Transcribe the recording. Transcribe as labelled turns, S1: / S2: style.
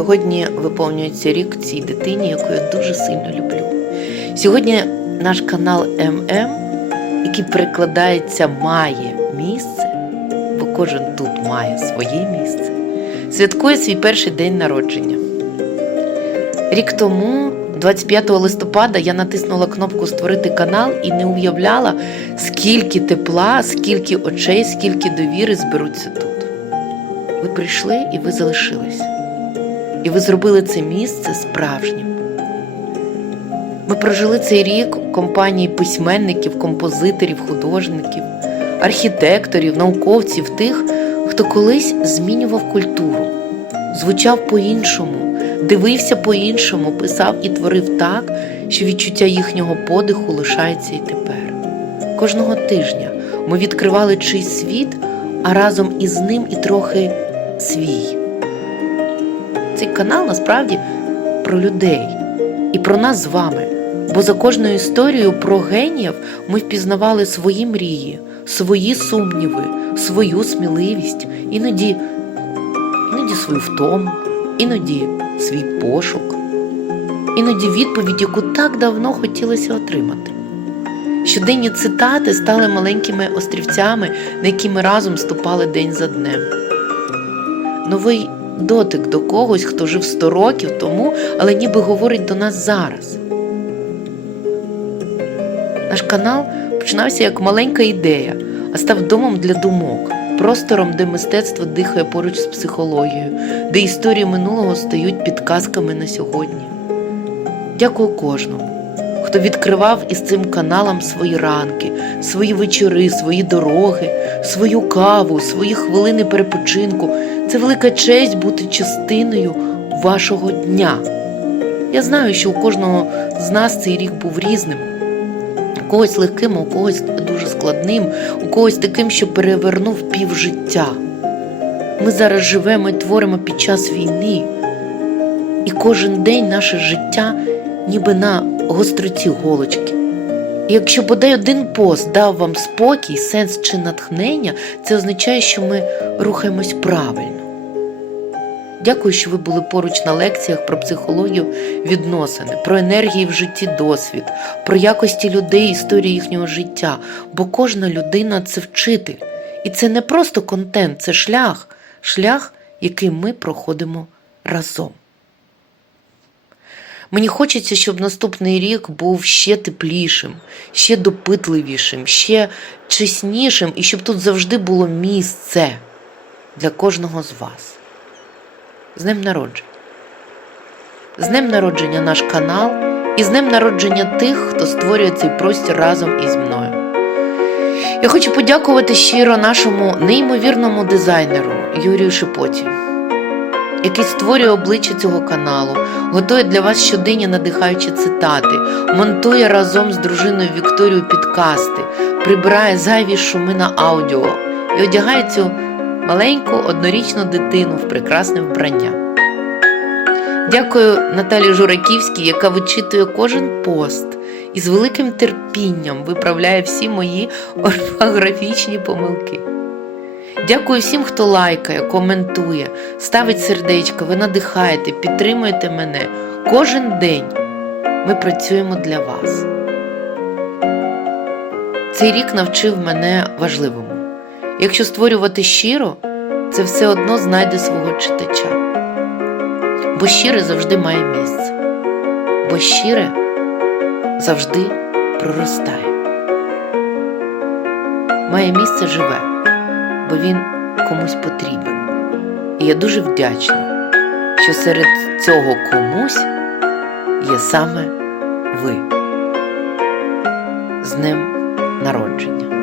S1: Сьогодні виповнюється рік цій дитині, яку я дуже сильно люблю. Сьогодні наш канал ММ, який перекладається має місце, бо кожен тут має своє місце, святкує свій перший день народження. Рік тому, 25 листопада, я натиснула кнопку Створити канал і не уявляла, скільки тепла, скільки очей, скільки довіри зберуться тут. Ви прийшли і ви залишились. І ви зробили це місце справжнім. Ми прожили цей рік в компанії письменників, композиторів, художників, архітекторів, науковців, тих, хто колись змінював культуру, звучав по-іншому, дивився по-іншому, писав і творив так, що відчуття їхнього подиху лишається і тепер. Кожного тижня ми відкривали чийсь світ, а разом із ним і трохи свій. Цей канал насправді про людей і про нас з вами. Бо за кожною історією про геніїв ми впізнавали свої мрії, свої сумніви, свою сміливість, іноді, іноді свою втому, іноді свій пошук, іноді відповідь, яку так давно хотілося отримати. Щоденні цитати стали маленькими острівцями, на які ми разом ступали день за днем. Новий дотик до когось, хто жив 100 років тому, але ніби говорить до нас зараз. Наш канал починався як маленька ідея, а став домом для думок, простором, де мистецтво дихає поруч з психологією, де історії минулого стають підказками на сьогодні. Дякую кожному, хто відкривав із цим каналом свої ранки, свої вечори, свої дороги, свою каву, свої хвилини перепочинку. Це велика честь бути частиною вашого дня. Я знаю, що у кожного з нас цей рік був різним. У когось легким, у когось дуже складним, у когось таким, що перевернув пів життя. Ми зараз живемо і творимо під час війни, і кожен день наше життя ніби на гостроті голочки. І якщо бодай один пост дав вам спокій, сенс чи натхнення, це означає, що ми рухаємось правильно. Дякую, що ви були поруч на лекціях про психологію відносини, про енергії в житті досвід, про якості людей, історії їхнього життя. Бо кожна людина це вчитель. І це не просто контент, це шлях, шлях, який ми проходимо разом. Мені хочеться, щоб наступний рік був ще теплішим, ще допитливішим, ще чеснішим, і щоб тут завжди було місце для кожного з вас. З днем народження. З днем народження наш канал і з днем народження тих, хто створює цей простір разом із мною. Я хочу подякувати щиро нашому неймовірному дизайнеру Юрію Шипоті, який створює обличчя цього каналу, готує для вас щоденні надихаючі цитати, монтує разом з дружиною Вікторією підкасти, прибирає зайві шуми на аудіо і одягає цю маленьку однорічну дитину в прекрасне вбрання. Дякую Наталі Жураківській, яка вичитує кожен пост і з великим терпінням виправляє всі мої орфографічні помилки. Дякую всім, хто лайкає, коментує, ставить сердечко, ви надихаєте, підтримуєте мене. Кожен день ми працюємо для вас. Цей рік навчив мене важливому. Якщо створювати щиро, це все одно знайде свого читача. Бо щире завжди має місце, бо щире завжди проростає. Має місце живе, бо він комусь потрібен. І я дуже вдячна, що серед цього комусь є саме ви. З днем народження.